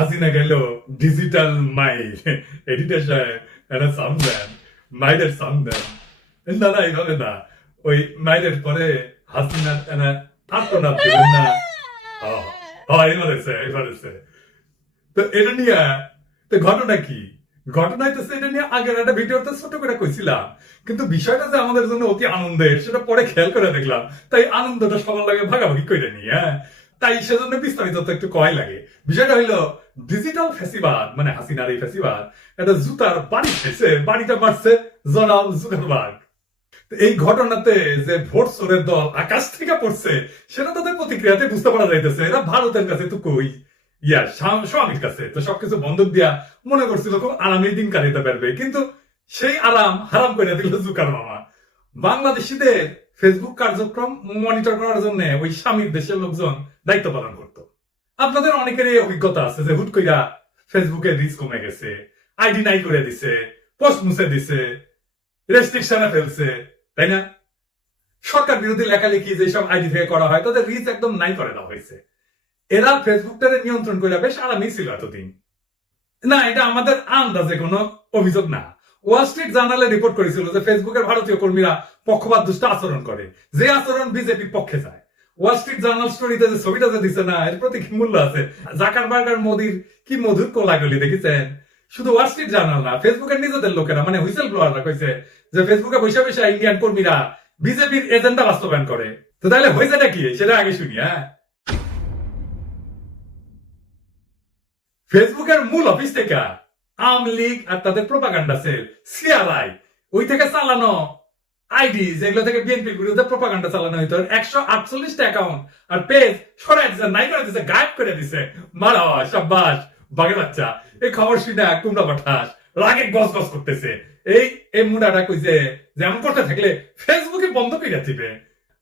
হাসিনা গেল ডিজিটাল মাই এডিটার সাহেব সাউন্ড দেন মাইদের দেন না না এইভাবে না ওই মাইদের পরে হাসিনা একটা আত্মনাথ না এবার এসে এবার এসে তো এটা নিয়ে তো ঘটনা কি ঘটনা হইতেছে এটা নিয়ে আগের একটা ভিডিওতে ছোট করে কইছিলাম কিন্তু বিষয়টা যে আমাদের জন্য অতি আনন্দের সেটা পরে খেয়াল করে দেখলাম তাই আনন্দটা সবার লাগে ভাগাভাগি করে নি হ্যাঁ তাই সেজন্য বিস্তারিত তো একটু কয় লাগে বিষয়টা হইল ডিজিটাল ফেসিবাদ মানে হাসিনার এই ফেসিবাদ একটা জুতার বাড়ি খেয়েছে বাড়িটা মারছে জনাব জুকারবার্গ এই ঘটনাতে যে ভোট চোরের দল আকাশ থেকে পড়ছে, সেটা তাদের প্রতিক্রিয়াতে বুঝতে পারা যাইতেছে, এরা ভারতের কাছে তো কই? ইয়া স্বামীর কাছে। তো সবকিছু বন্ধক দিয়া মনে করছিল, খুব আরামের দিন কাটাইতে পারবে। কিন্তু সেই আরাম হারাম করে দিল জুকার মামা। বাংলাদেশিদের ফেসবুক কার্যক্রম মনিটর করার জন্য ওই স্বামীর দেশের লোকজন দায়িত্ব পালন করত। আপনাদের অনেকেরই অভিজ্ঞতা আছে যে হুট কইরা ফেসবুকে রিচ কমে গেছে আইডি নাই করে দিছে পোস্ট মুছে দিছে রেস্ট্রিকশনে ফেলছে, তাই না? সরকার বিরোধী লেখালেখি যেসব আইডি থেকে করা হয়, তাদের রিচ একদম নাই করে দেওয়া হয়েছে। এরা ফেসবুকটারে নিয়ন্ত্রণ করে বেশ আরামই ছিল এতদিন। না, এটা আমাদের আন্দাজে কোনো অভিযোগ না। ওয়াল স্ট্রিট জার্নালে রিপোর্ট করেছিল যে ফেসবুকের ভারতীয় কর্মীরা পক্ষপাত দুষ্ট আচরণ করে, যে আচরণ বিজেপির পক্ষে যায়। ওয়াল জার্নাল স্টোরিতে যে ছবিটা যে দিছে, না, এর প্রতি কি মূল্য আছে? জাকারবার্গ আর মোদির কি মধুর দেখেছেন? শুধু জার্নাল না ফেসবুকের নিজেদের লোকেরা মানে হুইসেল ব্লোয়াররা কইছে যে ফেসবুকে বৈশা বৈশা ইন্ডিয়ান কর্মীরা বিজেপির এজেন্ডা বাস্তবায়ন করে। তো তাহলে কি? সেটা আগে শুনি হ্যাঁ? ফেসবুকের মূল অফিস থেকে আওয়ামী লীগ আর তাদের প্রোপাগান্ডা সেল সিআরআই ওই থেকে চালানো আইডি যেগুলো থেকে বিএনপির বিরুদ্ধে চালানো হইতো একশো আটচল্লিশটা অ্যাকাউন্ট আর পেজ সরাই দিছে, নাই করে দিছে, গায়েব করে দিছে। মারা সাব্বাস বাচ্চা। এই খবর শুনে কুমড়া পাঠাস রাগে গস গস করতেছে। এই এই কইছে করতে থাকলে ফেসবুকে বন্ধ করে দিবে।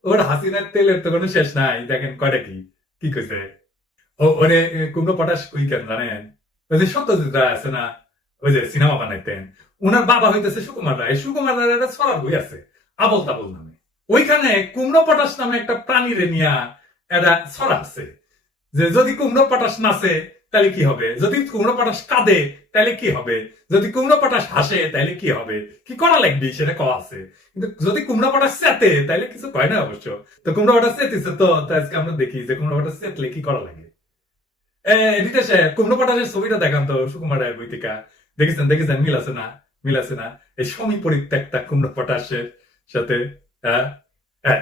ওর হাসিনার তেলের তো কোনো শেষ নাই, দেখেন কয়টা কি কি কইছে? ও, ওরে কুমড়ো পটাশ কই কেন জানেন? ওই যে সত্যজিৎ রায় আছে না, ওই যে সিনেমা বানাইতেন। ওনার বাবা হইতেছে সুকুমার রায়, সুকুমার রায়ের একটা ছড়ার বই আছে। আবল তাবল নামে। ওইখানে কুমড়ো পটাশ নামে একটা প্রাণীরে নিয়া একটা ছড়া আছে যে যদি কুমড়ো পটাশ নাচে, তাহলে কি হবে? যদি কুমড়ো পটাশ কাঁদে, তাহলে কি হবে? যদি কুমড়ো পটাশ হাসে, তাহলে কি হবে? কি করা লাগবে? সেটা কওয়া আছে। কিন্তু যদি কুমড়ো পটাশ চেতে, তাহলে কিছু কয় না অবশ্য। তো কুমড়ো পটাশ চেতেছে তো আজকে আমরা দেখি যে কুমড়ো পটাশ চেতলে কি করা লাগে। সে কুমড়ো পটাশের ছবিটা দেখান তো, সুকুমার রায়ের বই থেকে দেখেছেন দেখেছেন? মিল আছে না? মিল আছে না? এই সমী পরিত্যক্তা কুমড়ো পটাশের সাথে হ্যাঁ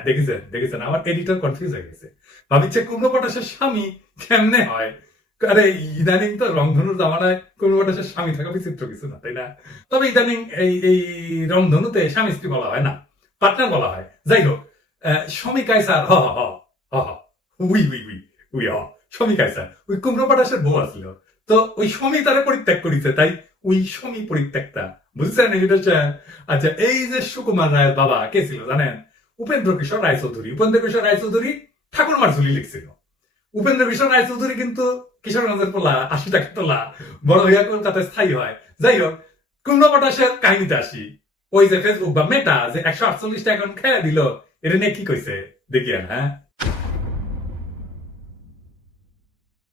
দেখেছেন দেখেছেন, আমার এডিটর কনফিউজ হয়ে গেছে। ভাবিচ্ছে কুমড়ো পটাশের স্বামী কেমনে হয়? আরে, ইদানিং তো রংধনুর জামানায় কুমড়ো পটাশের স্বামী থাকা বিচিত্র কিছু না, তাই না? তবে ইদানিং এই এই রংধনুতে স্বামী স্ত্রী বলা হয় না পার্টনার বলা হয়। যাই হোক স্বামী কায়সার, হ হ হ হ উই উই উই উই হ, স্বামী কায়সার, ওই কুমড়ো পটাশের বউ আসছিল তো ওই স্বামী তারা পরিত্যাগ করিছে, তাই ওই স্বামী পরিত্যাগটা বুঝছেন এটা আচ্ছা এই যে সুকুমার রায়ের বাবা, কে ছিল জানেন? উপেন্দ্র কিশোর রায়চৌধুরী। উপেন্দ্র কিশোর রায়চৌধুরী ঠাকুরমার ঝুলি লিখছিল। উপেন্দ্র কিশোর রায়চৌধুরী কিন্তু কিশোরগঞ্জের পোলা আশি টাকা তোলা বড় হইয়া কলকাতায় স্থায়ী হয়। যাই হোক, কুমড়ো পটাশের কাহিনীতে আসি। ওই যে ফেসবুক বা মেটা যে একশো আটচল্লিশটা এখন খেয়ে দিল, এটা নিয়ে কি কইছে? দেখিয়েন হ্যাঁ?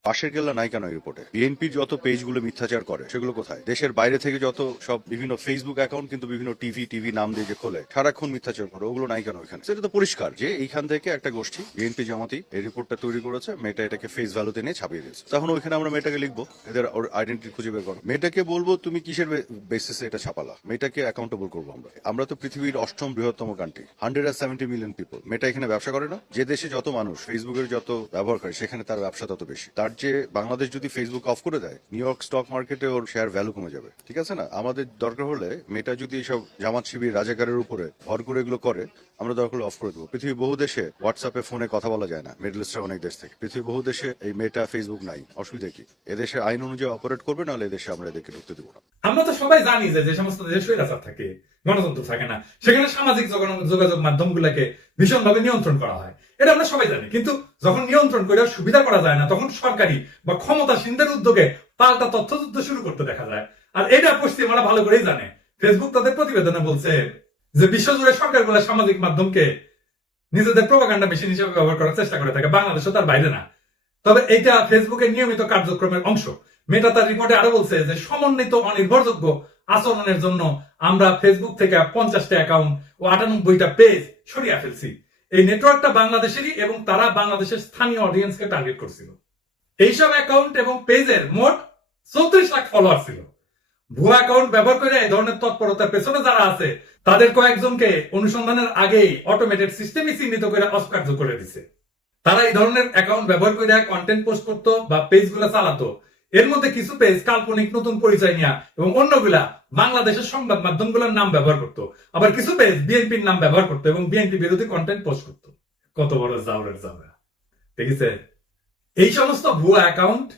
পাশের গেলা নাই কেন এই রিপোর্টে? বিএনপির যত পেজগুলো মিথ্যাচার করে, সেগুলো কোথায়? দেশের বাইরে থেকে যত সব বিভিন্ন ফেসবুক অ্যাকাউন্ট কিন্তু বিভিন্ন টিভি টিভি নাম দিয়ে যে খোলে, সারাক্ষণ মিথ্যাচার করে, ওগুলো নাই কেন এখানে? সেটা তো পরিষ্কার যে এইখান থেকে একটা গোষ্ঠী বিএনপি জামাতি, এই রিপোর্টটা তৈরি করেছে মেয়েটা এটাকে ফেস ভ্যালুতে নিয়ে ছাপিয়ে দিয়েছে। তখন ওইখানে আমরা মেয়েটাকে লিখব? এদের আইডেন্টি খুঁজে বের করো। মেয়েটাকে বলব, তুমি কিসের বেসিসে এটা ছাপালা? মেয়েটাকে অ্যাকাউন্টেবল করব আমরা? আমরা তো পৃথিবীর অষ্টম বৃহত্তম কান্ট্রি হান্ড্রেড আর সেভেন্টি মিলিয়ন পিপল মেয়েটা এখানে ব্যবসা করে না? যে দেশে যত মানুষ ফেসবুকের যত ব্যবহার করে সেখানে তার ব্যবসা তত বেশি। তার যে বাংলাদেশ যদি ফেসবুক অফ করে দেয় নিউ ইয়র্ক স্টক মার্কেটে ওর শেয়ার ভ্যালু কমে যাবে। ঠিক আছে না? আমাদের দরকার হলে মেয়েটা যদি এইসব জামাত শিবির, রাজাকারের উপরে ভর করে এগুলো করে, আমরা দরকার অফ করে দেবো। পৃথিবীর বহু দেশে হোয়াটসঅ্যাপে ফোনে কথা বলা যায় না মিডল ইস্টের অনেক দেশ থেকে। পৃথিবীর বহু দেশে এই মেয়েটা ফেসবুক নাই, অসুবিধা কি? এদেশে আইন অনুযায়ী অপারেট করবে, নাহলে এদেশে আমরা এদেরকে ঢুকতে দেবো না। আমরা তো সবাই জানি যে যে সমস্ত দেশে থাকে, গণতন্ত্র থাকে না, সেখানে সামাজিক যোগাযোগ মাধ্যমগুলোকে ভীষণভাবে নিয়ন্ত্রণ করা হয়। এটা আমরা সবাই জানি। কিন্তু যখন নিয়ন্ত্রণ করে সুবিধা করা যায় না, তখন সরকারি বা ক্ষমতাসীনদের উদ্যোগে পাল্টা তথ্যযুদ্ধ শুরু করতে দেখা যায়। আর এটা পশ্চিমারা ভালো করেই জানে। ফেসবুক তাদের প্রতিবেদনে বলছে যে, বিশ্বজুড়ে সরকারগুলো সামাজিক মাধ্যমকে নিজেদের প্রোপাগান্ডা মেশিন হিসেবে ব্যবহার করার চেষ্টা করে থাকে। বাংলাদেশও তার বাইরে না। তবে এটা ফেসবুকের নিয়মিত কার্যক্রমের অংশ। মেটা তার রিপোর্টে আরও বলছে যে, সমন্বিত অনির্ভরযোগ্য আচরণের জন্য আমরা ফেসবুক থেকে পঞ্চাশটা অ্যাকাউন্ট ও আটানব্বইটা পেজ সরিয়ে ফেলছি। এই নেটওয়ার্কটা বাংলাদেশেরই এবং তারা বাংলাদেশের স্থানীয় অডিয়েন্সকে টার্গেট করছিল। এইসব অ্যাকাউন্ট এবং পেজের মোট চৌত্রিশ লাখ ফলোয়ার ছিল। ভুয়া অ্যাকাউন্ট ব্যবহার করে এই ধরনের তৎপরতার পেছনে যারা আছে, তাদের কয়েকজনকে অনুসন্ধানের আগেই অটোমেটেড সিস্টেমই চিহ্নিত করে অস্কার্য করে দিছে। তারা এই ধরনের অ্যাকাউন্ট ব্যবহার করে কন্টেন্ট পোস্ট করতো বা পেজগুলা চালাতো। এর মধ্যে কিছু পেজ কাল্পনিক নতুন পরিচয় নিয়ে এবং অন্যগুলা বাংলাদেশের সংবাদ মাধ্যমগুলোর নাম ব্যবহার করতো। আবার কিছু পেজ বিএনপির নাম ব্যবহার করতো এবং বিএনপি বিরোধী কন্টেন্ট পোস্ট করতো। কত বড় জাউরের জাউরা। দেখেছে? এই সমস্ত ভুয়া অ্যাকাউন্ট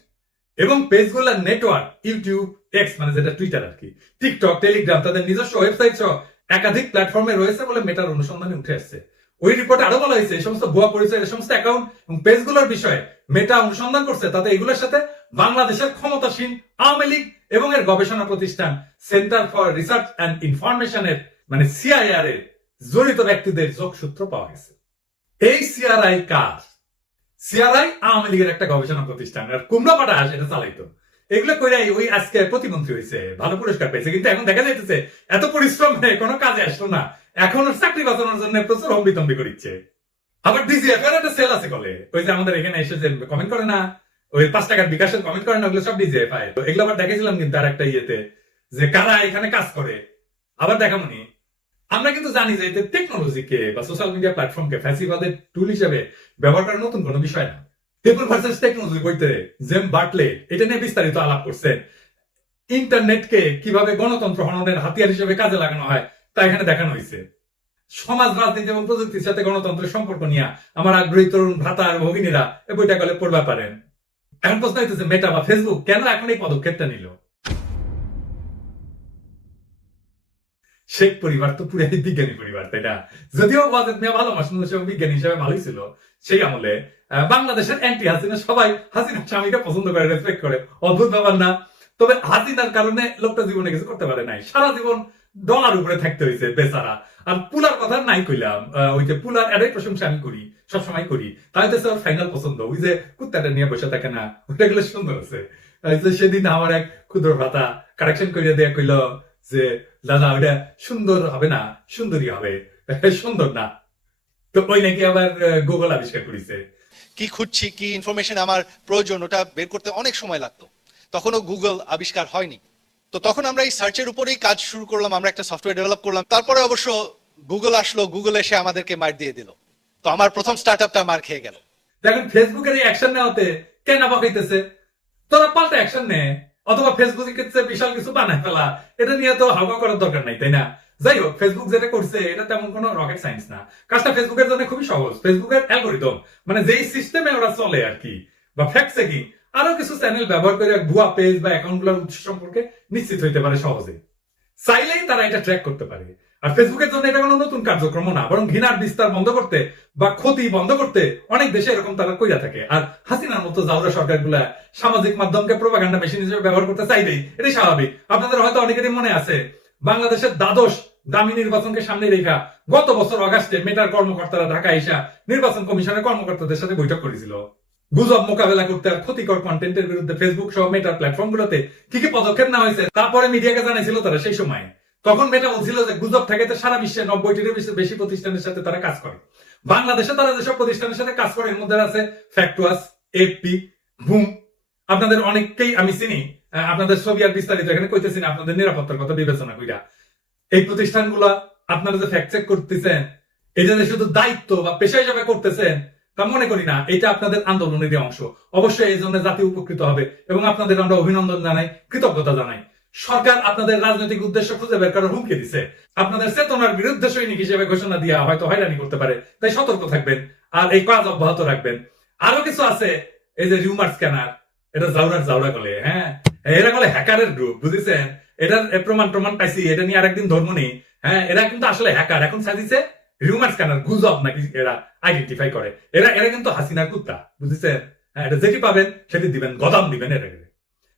এবং পেজগুলোর নেটওয়ার্ক ইউটিউব এক্স মানে যেটা টুইটার আর কি টিকটক টেলিগ্রাম তাদের নিজস্ব ওয়েবসাইট সহ একাধিক প্ল্যাটফর্মে রয়েছে বলে মেটার অনুসন্ধানে উঠে আসছে। ওই রিপোর্টে আরও বলা হয়েছে, এই সমস্ত ভুয়া পরিচয়, এই সমস্ত অ্যাকাউন্ট এবং পেজগুলোর বিষয়ে মেটা অনুসন্ধান করছে, তাতে এগুলোর সাথে বাংলাদেশের ক্ষমতাসীন আওয়ামী লীগ এবং এর গবেষণা প্রতিষ্ঠান সেন্টার ফর রিসার্চ অ্যান্ড ইনফরমেশনের মানে সিআইআর এর জড়িত ব্যক্তিদের যোগসূত্র পাওয়া গেছে। এই সিআরআই কার? সিআরআই আওয়ামী লীগের একটা গবেষণা প্রতিষ্ঠান, আর কুমড়া পাটা এটা চালাইতো। এগুলো করে ওই আজকে প্রতিমন্ত্রী হয়েছে ভালো পুরস্কার পেয়েছে কিন্তু এখন দেখা যাইতেছে, এত পরিশ্রম কোনো কাজে আসলো না। এখন ওর চাকরি বাঁচানোর জন্য প্রচুর হম্বিতম্বি করিচ্ছে। আবার ডিজিএফ এর একটা সেল আছে কলে ওই যে আমাদের এখানে এসে যে কমেন্ট করে না, ওই পাঁচ টাকার বিকাশের কমেন্ট করে না, ওগুলো সব ডিজিএফ আয় তো এগুলো আবার দেখেছিলাম কিন্তু আর একটা ইয়েতে, যে কারা এখানে কাজ করে। আবার দেখা দেখামনি আমরা কিন্তু জানি যে এতে টেকনোলজিকে বা সোশ্যাল মিডিয়া প্ল্যাটফর্মকে ফ্যাসিবাদের টুল হিসেবে ব্যবহার করা নতুন কোনো বিষয় না। পিপল ভার্সেস টেকনোলজি বইতে জেম বাটলে এটা নিয়ে বিস্তারিত আলাপ করছেন ইন্টারনেটকে কীভাবে গণতন্ত্র হননের হাতিয়ার হিসেবে কাজে লাগানো হয়, তা এখানে দেখানো হয়েছে। সমাজ, রাজনীতি এবং প্রযুক্তির সাথে গণতন্ত্রের সম্পর্ক নিয়ে আমার আগ্রহী তরুণ ভ্রাতা আর ভগিনীরা এই বইটা গেলে পড়বা পারেন। এখন প্রশ্ন হইতেছে মেটা বা ফেসবুক কেন এখন এই পদক্ষেপটা নিল? শেখ পরিবার তো পুরাই বিজ্ঞানী পরিবার, তাই না? যদিও ওয়াজেদ মিয়া ভালো মানুষ বিজ্ঞানী হিসেবে ভালোই ছিল সেই আমলে বাংলাদেশের অ্যান্টি হাসিনা সবাই হাসিনার স্বামীকে পছন্দ করে রেসপেক্ট করে। অদ্ভুত ব্যাপার না। তবে হাসিনার কারণে লোকটা জীবনে কিছু করতে পারে নাই। সারা জীবন ডলার উপরে থাকতে হয়েছে বেচারা। আর পুলার কথা নাই কইলাম। ওই যে পুলার এটাই প্রশংসা আমি করি, সবসময় করি। তাই তো ওর ফাইনাল পছন্দ। ওই যে কুত্তাটা নিয়ে বসে থাকে না ওটা গুলো সুন্দর আছে। সেদিন আমার এক ক্ষুদ্র ভাতা কারেকশন করে দেয়া কইল যে দাদা ওটা সুন্দর হবে না, সুন্দরী হবে। সুন্দর না। তো ওই নাকি আবার গুগল আবিষ্কার করেছে। কি খুঁজছি কি ইনফরমেশন আমার প্রয়োজন ওটা বের করতে অনেক সময় লাগতো। তখনও গুগল আবিষ্কার হয়নি। তো তখন আমরা এই সার্চের উপরেই কাজ শুরু করলাম আমরা একটা সফটওয়্যার ডেভেলপ করলাম। তারপরে অবশ্য গুগল আসলো গুগল এসে আমাদেরকে মার দিয়ে দিল। তো আমার প্রথম স্টার্ট আপটা মার খেয়ে গেল। দেখেন ফেসবুকের এই অ্যাকশন নেওয়াতে কেন অবাক হইতেছে তোরা পাল্টা অ্যাকশন নে অথবা ক্ষেত্রে বিশাল কিছু বানায় ফেলা এটা নিয়ে তো হাওয়া করার দরকার নাই তাই না? যাই হোক ফেসবুক যেটা করছে, এটা তেমন কোনো রকেট সায়েন্স না। কাজটা ফেসবুকের জন্য খুবই সহজ। ফেসবুকের অ্যালগোরিদম মানে যেই সিস্টেমে ওরা চলে আর কি, বা ফ্যাক্ট চেকিং আরও কিছু চ্যানেল ব্যবহার করে ভুয়া পেজ বা অ্যাকাউন্টগুলোর উৎস সম্পর্কে নিশ্চিত হইতে পারে সহজে। চাইলেই তারা এটা ট্র্যাক করতে পারে। আর ফেসবুকের জন্য এটা কোনো নতুন কার্যক্রম না, বরং ঘৃণার বিস্তার বন্ধ করতে বা ক্ষতি বন্ধ করতে অনেক দেশে এরকম তারা কইরা থাকে। আর হাসিনার মতো জাউরা সরকারগুলা সামাজিক মাধ্যমকে প্রোপাগান্ডা মেশিন হিসেবে ব্যবহার করতে চাইবেই, এটাই স্বাভাবিক। আপনাদের হয়তো অনেকেরই মনে আছে বাংলাদেশের দ্বাদশ দামি নির্বাচনকে সামনে রেখা গত বছর অগাস্টে মেটার কর্মকর্তারা ঢাকা এসা নির্বাচন কমিশনের কর্মকর্তাদের সাথে বৈঠক করেছিল। গুজব মোকাবেলা করতে আর ক্ষতিকর কন্টেন্টের বিরুদ্ধে ফেসবুক সহ মেটার প্ল্যাটফর্ম গুলোতে কি কি পদক্ষেপ নেওয়া হয়েছে তারপরে মিডিয়াকে জানাইছিল তারা সেই সময়। তখন মেটা বলছিল যে গুজব ঠেকাতে সারা বিশ্বে নব্বইটির বেশি প্রতিষ্ঠানের সাথে তারা কাজ করে। বাংলাদেশে তারা যেসব প্রতিষ্ঠানের সাথে কাজ করে এর মধ্যে আছে ফ্যাক্টুয়াস এপি বুম আপনাদের অনেককেই আমি চিনি। আপনাদের ছবি আর বিস্তারিত এখানে কইতেছি না, আপনাদের নিরাপত্তার কথা বিবেচনা কইরা। এই প্রতিষ্ঠানগুলো আপনারা যে ফ্যাক্ট চেক করতেছেন এটা যে শুধু দায়িত্ব বা পেশা হিসাবে করতেছেন, তা মনে করি না, এটা আপনাদের আন্দোলনেরই অংশ। অবশ্যই এই জন্য জাতি উপকৃত হবে এবং আপনাদের আমরা অভিনন্দন জানাই, কৃতজ্ঞতা জানাই। সরকার আপনাদের রাজনৈতিক উদ্দেশ্য খুঁজে বের করার হুমকি দিছে। আপনাদের চেতনার বিরুদ্ধে সৈনিক হিসেবে ঘোষণা দিয়া হয়তো হয়রানি করতে পারে, তাই সতর্ক থাকবেন আর এই কাজ অব্যাহত রাখবেন। আরও কিছু আছে, এই যে রিউমার স্ক্যানার, এটা জাউরার জাউরা বলে হ্যাঁ? এরা বলে হ্যাকারের গ্রুপ বুঝেছেন? এটার প্রমাণ প্রমাণ পাইছি, এটা নিয়ে আরেকদিন ধর্ম নেই। হ্যাঁ এরা কিন্তু আসলে হ্যাকার। এখন সাজিছে গুজব নাকি এরা আইডেন্টিফাই করে। এরা এরা কিন্তু হাসিনার কুত্তা, বুঝেছেন? হ্যাঁ এটা যেটি পাবেন, সেটি দিবেন, গদাম দিবেন এরা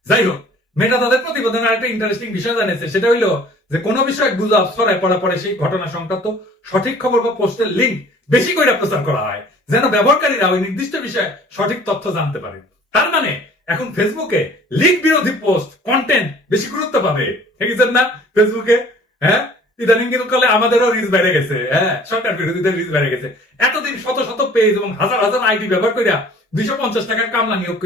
যাই হোক তাদের ইন্টারেস্টিং বিষয় জানিয়েছে। সেটা হইল যে কোনো বিষয়ে গুজব, ছড়ায়, পড়া পরে সেই ঘটনা সংক্রান্ত সঠিক খবর বা পোস্টের লিঙ্ক বেশি করে প্রচার করা হয়। যেন ব্যবহারকারীরা ওই নির্দিষ্ট বিষয়ে সঠিক তথ্য জানতে পারে। তার মানে এখন ফেসবুকে লিগ বিরোধী পোস্ট কন্টেন্ট বেশি গুরুত্ব পাবে। দেখেছেন না? ফেসবুকে হ্যাঁ? ইদানিং কিন্তু কালে আমাদেরও বেড়ে গেছে হ্যাঁ? সরকার বিরোধীদের বেড়ে গেছে। এতদিন শত শত পেজ এবং হাজার হাজার আইডি ব্যবহার দুইশো পঞ্চাশ টাকার কামলা নিয়োগ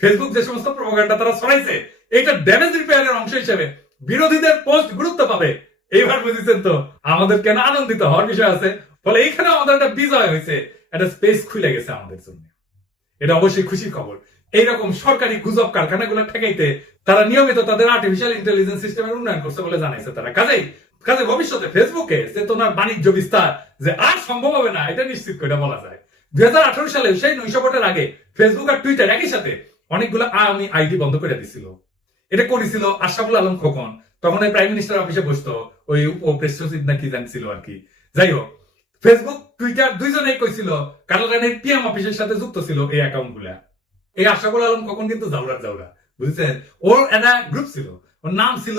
ফেসবুক যে সমস্ত তারা ছড়াইছে এটা ড্যামেজ রিপেয়ারের অংশ হিসেবে বিরোধীদের পোস্ট গুরুত্ব পাবে। এইবার বুঝেছেন তো? আমাদের কেন আনন্দিত হওয়ার বিষয় আছে? ফলে এইখানে আমাদের একটা বিজয় হয়েছে। একটা স্পেস খুলে গেছে আমাদের জন্য। এটা অবশ্যই খুশির খবর। এইরকম সরকারি গুজব কারখানাগুলো ঠেকাইতে তারা নিয়মিত তাদের আর্টিফিশিয়াল ইন্টেলিজেন্স সিস্টেমের উন্নয়ন করছে বলে জানাইছে তারা। কাজেই কাজে ভবিষ্যতে ফেসবুকে চেতনার বাণিজ্য বিস্তার, যে আর সম্ভব হবে না, এটা নিশ্চিত করে বলা যায়। দুই হাজার আঠারো সালে সেই নৈশ ভোটের আগে ফেসবুক আর টুইটার একই সাথে অনেকগুলো আওয়ামী আইডি বন্ধ করে দিছিল। এটা করেছিল আশরাফুল আলম খোকন। তখন এই প্রাইম মিনিস্টার অফিসে বসতো, ওই প্রেস সচিব না কি জানছিল আর কি। যাই হোক, ফেসবুক, টুইটার দুইজনেই কইছিল কাটালানের পিএম অফিসের সাথে যুক্ত ছিল এই অ্যাকাউন্টগুলা। এই আশরাফুল আলম কখন কিন্তু জাউরার জাউরা, বুঝছেন? ওর একটা গ্রুপ ছিল, ওর নাম ছিল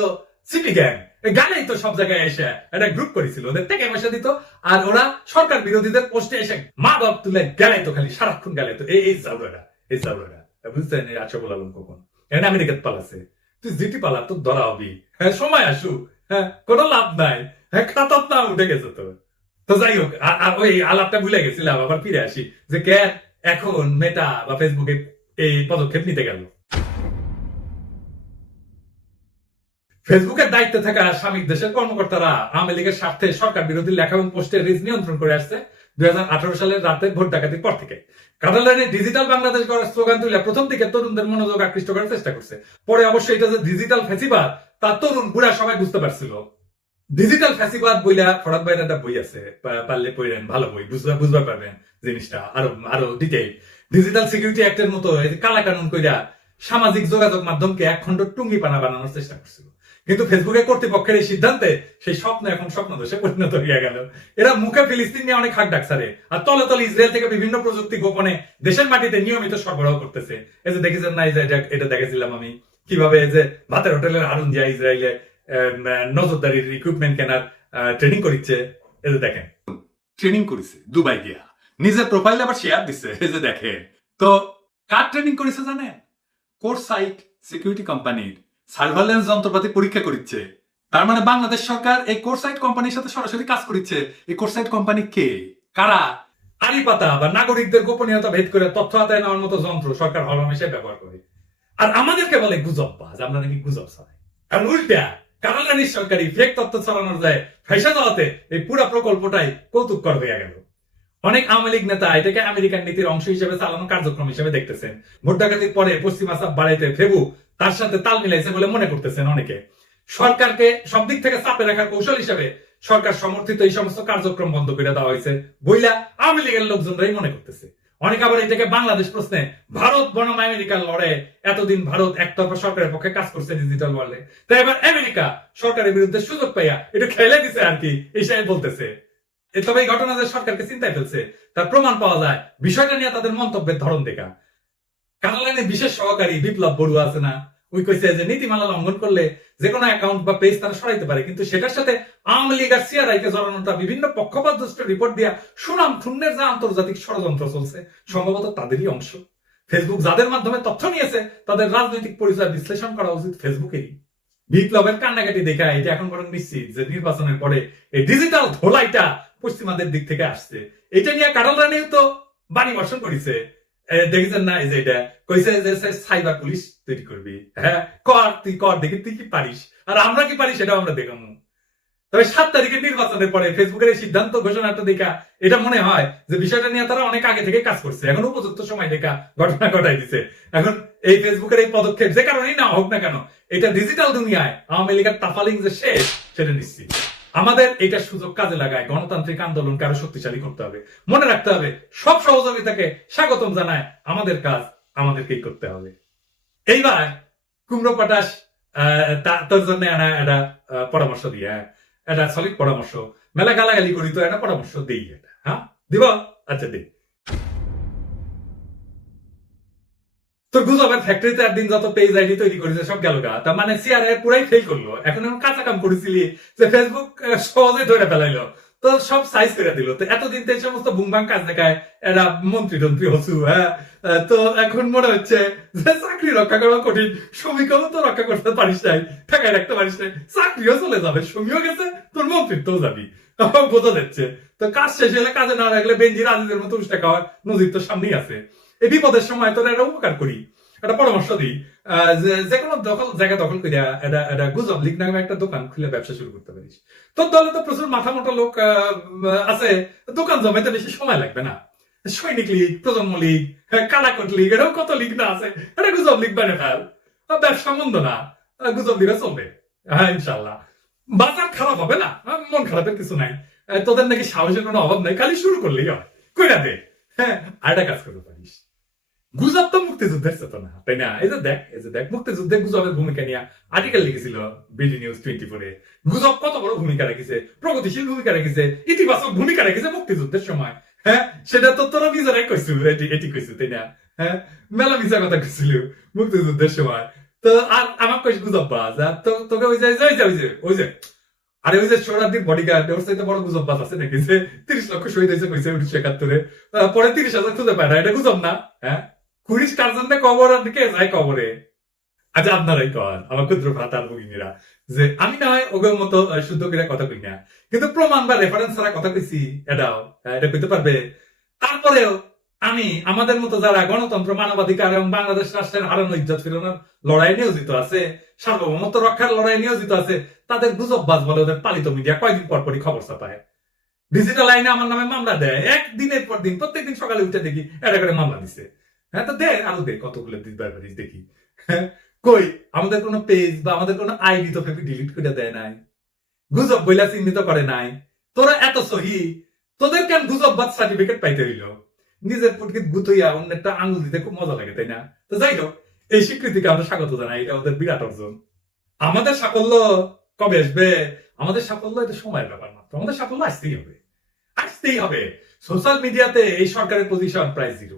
সিটি গ্যাং গানেই তো সব জায়গায় এসে একটা গ্রুপ করেছিল, ওদের থেকে পয়সা দিত, আর ওরা সরকার বিরোধীদের পোস্টে এসে মা বাপ তুলে গেলাই তো খালি, সারাক্ষণ গেলাই তো। এই এই জাউরারা এই জাউরারা বুঝছেন? এই আশরাফুল আলম খোকন এখানে আমেরিকাত পালাছে তুই জিটি পালা তো ধরা হবি। হ্যাঁ সময় আসু হ্যাঁ কোনো লাভ নাই। হ্যাঁ খাতার না উঠে গেছে তো তো যাই হোক ওই আলাপটা ভুলে গেছিলাম, আবার ফিরে আসি। যে কে এখন মেটা বা ফেসবুকে এই পদক্ষেপ নিতে গেল। ফেসবুকের দায়িত্বে থাকা স্বামী দেশের কর্মকর্তারা আওয়ামী লীগের স্বার্থে সরকার বিরোধী লেখা এবং পোস্টের রিচ নিয়ন্ত্রণ করে আসছে দুই সালের রাতে ভোট ডাকাতির পর থেকে। কাটালাইনে ডিজিটাল বাংলাদেশ গড়ার স্লোগান তুলে প্রথম দিকে তরুণদের মনোযোগ আকৃষ্ট করার চেষ্টা করছে। পরে অবশ্যই এটা যে ডিজিটাল ফেসিবাদ, তা তরুণ বুড়া সবাই বুঝতে পারছিল। ডিজিটাল ফ্যাসিবাদ বইলা ফরাদ ভাইয়ের একটা বই আছে পারলে পড়েন, ভালো বই বুঝতে বুঝতে পারবেন জিনিসটা, আরও আরও ডিটেইল ডিজিটাল সিকিউরিটি অ্যাক্টের মতো কালা কানুন কইরা সামাজিক যোগাযোগ মাধ্যমকে এক খণ্ড টুঙ্গি পানা বানানোর চেষ্টা করছিল। কিন্তু ফেসবুকের কর্তৃপক্ষের এই সিদ্ধান্তে সেই স্বপ্ন এখন স্বপ্ন দোষে পরিণত হইয়া গেল। এরা মুখে ফিলিস্তিন নিয়ে অনেক হাক ডাকসারে আর তলে তলে ইসরায়েল থেকে বিভিন্ন প্রযুক্তি গোপনে দেশের মাটিতে নিয়মিত সরবরাহ করতেছে। এই যে দেখেছেন না এটা- দেখেছিলাম আমি। কীভাবে যে ভাতের হোটেলের আরুন জিয়া ইসরায়েলে নজরদারির ইকুইপমেন্ট কেনার ট্রেনিং করিচ্ছে। এই যে দেখেন। ট্রেনিং করেছে, দুবাই গিয়া। নিজের প্রোফাইল আবার শেয়ার দিচ্ছে এই যে দেখেন। তো কার ট্রেনিং করেছে জানেন? কোর্স সাইট সিকিউরিটি কোম্পানির সার্ভাইলেন্স যন্ত্রপাতি পরীক্ষা করিচ্ছে। তার মানে বাংলাদেশ সরকার এই কোর্সাইট কোম্পানির সাথে সরাসরি কাজ করিচ্ছে। এই কোর্সাইট কোম্পানি কে? কারা? আড়ি পাতা বা নাগরিকদের গোপনীয়তা ভেদ করে তথ্য আদায় নেওয়ার মতো যন্ত্র সরকার হরমেশে ব্যবহার করে। আর আমাদেরকে বলে গুজব বাজ, আমরা নাকি গুজব ছড়াই আর উল্টা কারালানি সরকারি ফেক তথ্য ছড়ানোর যায় ফেসা যাওয়াতে এই পুরা প্রকল্পটাই কৌতুককর হয়ে গেল। অনেক আওয়ামী লীগ নেতা এটাকে আমেরিকান নীতির অংশ হিসেবে চালানো কার্যক্রম হিসেবে দেখতেছেন। ভোট ডাকাতির পরে পশ্চিমা চাপ বাড়াইতে ফেবু তার সাথে তাল মিলাইছে বলে মনে করতেছেন অনেকে। সরকারকে সব দিক থেকে চাপে রাখার কৌশল হিসেবে সরকার সমর্থিত এই সমস্ত কার্যক্রম বন্ধ করে দেওয়া হয়েছে বইলা আওয়ামী লীগের লোকজনরাই মনে করতেছে। অনেক আবার এটাকে বাংলাদেশ প্রশ্নে ভারত বনাম আমেরিকার লড়ে, এতদিন ভারত একতরফা সরকারের পক্ষে কাজ করছে ডিজিটাল ওয়ার্ল্ডে তাই এবার আমেরিকা সরকারের বিরুদ্ধে সুযোগ পাইয়া এটা খেলে দিছে আর কি, এসে বলতেছে। তবে এই ঘটনা সরকারকে চিন্তায় ফেলছে, তার প্রমাণ পাওয়া যায়। বিষয়টা নিয়ে তাদের মন্তব্যের ধরন দেখা। কানালাইনের বিশেষ সহকারী বিপ্লব বড়ুয়া আছে না? ওই কইছে যে নীতিমালা লঙ্ঘন করলে যে কোনো অ্যাকাউন্ট বা পেজ তারা সরাইতে পারে। কিন্তু সেটার সাথে আওয়ামী লীগ আর সিআরআই কে জড়ানোটা বিভিন্ন পক্ষপাতদুষ্ট রিপোর্ট দিয়া সুনাম ক্ষুণ্ণের যে আন্তর্জাতিক ষড়যন্ত্র চলছে, সম্ভবত তাদেরই অংশ। ফেসবুক যাদের মাধ্যমে তথ্য নিয়েছে, তাদের রাজনৈতিক পরিচয় বিশ্লেষণ করা উচিত ফেসবুকেরই বিপ্লবের কান্নাকাটি দেখা, এটা এখন বরং নিশ্চিত যে নির্বাচনের পরে এই ডিজিটাল ধোলাইটা পশ্চিমাদের দিক থেকে আসছে। এটা নিয়ে কাটালরা নিয়েও তো বাণী বর্ষণ করেছে। দেখেছেন না এই যে এটা? কইছে যে সাইবার পুলিশ তৈরি করবি। হ্যাঁ? কর, তুই কর, দেখি তুই কি পারিস। আর আমরা কি পারি সেটাও আমরা দেখাবো তবে সাত তারিখের নির্বাচনের পরে ফেসবুকের এই সিদ্ধান্ত ঘোষণাটা দেখা এটা মনে হয় যে বিষয়টা নিয়ে তারা অনেক আগে থেকে কাজ করছে। এখন উপযুক্ত সময় দেখা ঘটনা ঘটাই দিছে। এখন এই ফেসবুকের এই পদক্ষেপ যে কারণেই না হোক না কেন, এটা ডিজিটাল দুনিয়ায় আওয়ামী লীগের তাফালিং যে শেষ, সেটা নিশ্চিত। আমাদের এটা সুযোগ কাজে লাগায়, গণতান্ত্রিক আন্দোলনকে আরও শক্তিশালী করতে হবে। মনে রাখতে হবে, সব সহযোগিতাকে স্বাগতম জানায় আমাদের কাজ, আমাদেরকেই করতে হবে। এইবার কুমড়ো পটাশ তোর জন্য আনা একটা পরামর্শ দিয়ে এটা সলিড পরামর্শ। মেলা গালাগালি করি তো, একটা পরামর্শ দিই এটা হ্যাঁ? দিব? আচ্ছা দিই। তোর গুজবের ফ্যাক্টরিতে একদিন যত পেজ আইডি তৈরি করেছে, সব গেল গা। তার মানে সিআরআই পুরাই ফেল করল। এখন এমন কাঁচা কাম করেছিলি যে ফেসবুক সহজে ধরে ফেলাইলো। তো সব সাইজ করে দিল। তো এতদিন তো এই সমস্ত বুমবাং কাজ দেখায়, এরা মন্ত্রী টন্ত্রী হসু হ্যাঁ? তো এখন মনে হচ্ছে যে চাকরি রক্ষা করা কঠিন। শ্রমিকও তো রক্ষা করতে পারিস নাই, ঠেকায় রাখতে পারিস নাই। চাকরিও চলে যাবে শ্রমিও গেছে, তোর মন্ত্রিত্বও যাবি। বোঝা যাচ্ছে। তো কাজ শেষ হলে কাজে না রাখলে বেঞ্জি রাজুদের মতো উষ্টা খাওয়ার নজির তো সামনেই আছে। এই বিপদের সময় তোর একটা উপকার করি। একটা পরামর্শ দিই। যে কোনো দখল জায়গা দখল করিয়া এটা এটা গুজব লিগ নামে একটা দোকান খুলে ব্যবসা শুরু করতে পারিস। তোর দলে তো প্রচুর মাথা মোটা লোক আছে। দোকান জমাইতে বেশি সময় লাগবে না। সৈনিক লীগ প্রজন্ম লীগ হ্যাঁ, কালাকট লীগ এরকম কত লীগ না আছে। এটা গুজব লীগ বানিয়ে ফেল। ব্যবসা মন্দ না। গুজব লীগা চলবে। হ্যাঁ ইনশাল্লাহ বাজার খারাপ হবে না। মন খারাপের কিছু নাই। তোদের নাকি সাহসের কোনো অভাব নাই। খালি শুরু করলেই হয়। কইরা দে। হ্যাঁ আরেকটা কাজ করতে পারিস। গুজব তো মুক্তিযুদ্ধের চেতনা। তাই না, এই যে দেখ, এই যে দেখ, মুক্তিযুদ্ধে গুজবের ভূমিকা নিয়ে আর্টিকেল লিখেছিল বিডি নিউজ টোয়েন্টি ফোরে গুজব কত বড় ভূমিকা রেখেছে প্রগতিশীল ভূমিকা রেখেছে ইতিবাচক ভূমিকা রেখেছে মুক্তিযুদ্ধের সময়। হ্যাঁ সেটা তো তোরা নিজেরাই কইছু এটি এটি কইছু তাই না। হ্যাঁ মেলা মিশা কথা কইছিল মুক্তিযুদ্ধের সময়। তো আর আমার কইস গুজব বাজ আর তো, তোকে ওই যে ওই যে ওই যে ওই যে, আরে ওই যে সোহরাদ্দির বডিগার্ড ওর সাথে বড় গুজব বাজ আছে নাকি যে তিরিশ লক্ষ শহীদ হয়েছে কইছে উনিশশো একাত্তরে পরে তিরিশ হাজার খুঁজে পায় না, এটা গুজব না হ্যাঁ কুড়িশ টার্জনটা কবর কে যায় কবরে? আচ্ছা আপনারাই আমার ক্ষুদ্র ভ্রাতার ভগিনীরা। যে আমি না হয় ওগের মতো শুদ্ধ করে কথা কই না। কিন্তু প্রমাণ বা রেফারেন্স ছাড়া কথা কইছি, এটাও এটা কইতে পারবে। তারপরেও আমি, আমাদের মতো যারা গণতন্ত্র, মানবাধিকার এবং বাংলাদেশ রাষ্ট্রের হারানো ইজ্জত ফিরানোর লড়াই নিয়োজিত আছে, সার্বভৌমত্ব রক্ষার লড়াই নিয়োজিত আছে, তাদের গুজব বাজ বলে ওদের পালিত মিডিয়া কয়েকদিন পর পরই খবর ছাপায়। ডিজিটাল আইনে আমার নামে মামলা দেয়। একদিনের পর দিন, প্রত্যেকদিন সকালে উঠে দেখি, এটা করে মামলা দিছে। হ্যাঁ তো আরও কতগুলো পারিস দেখি। হ্যাঁ, কই আমাদের কোনো পেজ বা আমাদের কোনো আইডি তো ফেবি ডিলিট করে দেয় নাই। গুজব বইলা চিহ্নিত করে নাই। তোরা এত সহি তোদের কেন গুজব বাদ সার্টিফিকেট পাইতে হইল? নিজের গুতইয়া আঙুল দিতে খুব মজা লাগে তাই না? তো যাই হোক এই স্বীকৃতিকে আমরা স্বাগত জানাই এটা ওদের বিরাট অর্জন। আমাদের সাফল্য কবে আসবে? আমাদের সাফল্য এটা সময়ের ব্যাপার মাত্র। আমাদের সাফল্য আসতেই হবে। আসতেই হবে। সোশ্যাল মিডিয়াতে এই সরকারের পজিশন প্রায় জিরো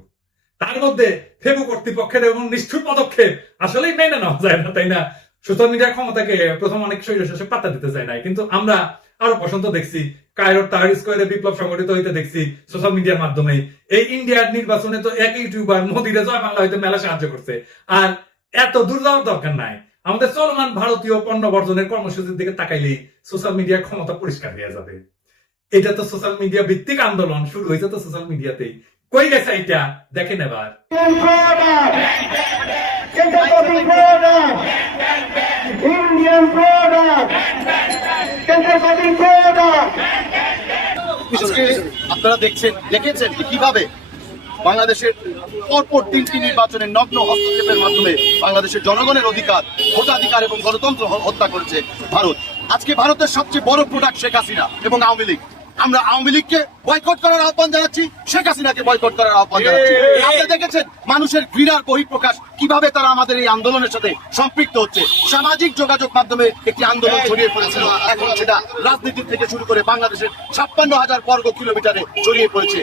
তার মধ্যে ফেবু কর্তৃপক্ষের এবং নিষ্ঠুর পদক্ষেপ। আসলেই মেনে নেওয়া যায় না, তাই না? সোশ্যাল মিডিয়ার ক্ষমতাকে প্রথম অনেক শৈর শেষে পাত্তা দিতে চায় নাই। কিন্তু আমরা আরও পছন্দ দেখছি, কায়রোর তাহার স্কোয়ারে বিপ্লব সংগঠিত হইতে দেখছি সোশ্যাল মিডিয়ার মাধ্যমে। এই ইন্ডিয়ার নির্বাচনে তো এক ইউটিউবার মোদিরা জয় বাংলা হইতে মেলা সাহায্য করছে। আর এত দূর যাওয়ার দরকার নাই। আমাদের চলমান ভারতীয় পণ্য বর্জনের কর্মসূচির দিকে তাকাইলেই সোশ্যাল মিডিয়ার ক্ষমতা পরিষ্কার হয়ে যাবে। এটা তো সোশ্যাল মিডিয়া ভিত্তিক আন্দোলন, শুরু হয়েছে তো সোশ্যাল মিডিয়াতেই। কই গেছে এটা product. আজকে আপনারা দেখছেন, দেখেছেন কীভাবে বাংলাদেশের পরপর তিনটি নির্বাচনের নগ্ন হস্তক্ষেপের মাধ্যমে বাংলাদেশের জনগণের অধিকার, ভোটাধিকার এবং গণতন্ত্র হত্যা করেছে ভারত আজকে ভারতের সবচেয়ে বড় প্রোডাক্ট শেখ হাসিনা এবং আওয়ামী লীগ আমরা আওয়ামী লীগকে বয়কট করার আহ্বান জানাচ্ছি। শেখ হাসিনাকে বয়কট করার আহ্বান জানাচ্ছি। আপনি দেখেছেন মানুষের ঘৃণার বহিঃপ্রকাশ কীভাবে তারা আমাদের এই আন্দোলনের সাথে সম্পৃক্ত হচ্ছে। সামাজিক যোগাযোগ মাধ্যমে একটি আন্দোলন ছড়িয়ে পড়েছিল। এখন সেটা রাজনীতি থেকে শুরু করে বাংলাদেশের ছাপ্পান্ন হাজার বর্গ কিলোমিটারে ছড়িয়ে পড়েছে।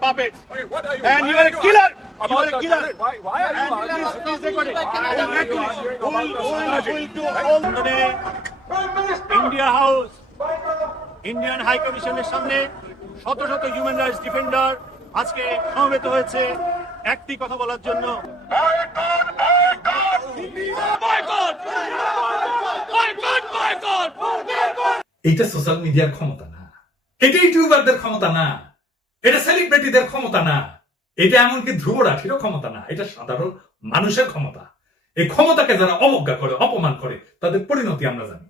Puppets. And you are a killer. You are a killer. Why, why are you this is recorded. And who will, who will, who will do all today? India House Indian high কমিশনের সামনে শত শত human rights defender আজকে সমবেত হয়েছে একটি কথা বলার জন্য এইটা সোশ্যাল মিডিয়ার ক্ষমতা না। এটা ইউটিউবারদের ক্ষমতা না। এটা সেলিব্রিটিদের ক্ষমতা না। এটা এমনকি ধ্রুব রাঠিরও ক্ষমতা না। এটা সাধারণ মানুষের ক্ষমতা। এই ক্ষমতাকে যারা অবজ্ঞা করে, অপমান করে, তাদের পরিণতি আমরা জানি।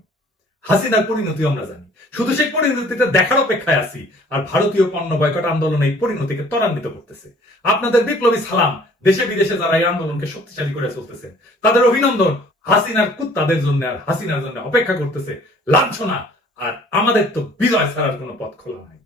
হাসিনার পরিণতি আমরা জানি। শুধু সেই পরিণতিটা দেখার অপেক্ষায় আছি, আর ভারতীয় পণ্য বয়কট আন্দোলন এই পরিণতিকে ত্বরান্বিত করতেছে। আপনাদের বিপ্লবী সালাম দেশে বিদেশে যারা এই আন্দোলনকে শক্তিশালী করে চলতেছে, তাদের অভিনন্দন, হাসিনার কুত্তাদের জন্য আর হাসিনার জন্য অপেক্ষা করতেছে, লাঞ্ছনা, আর আমাদের তো বিজয় ছাড়ার কোনো পথ খোলা নাই।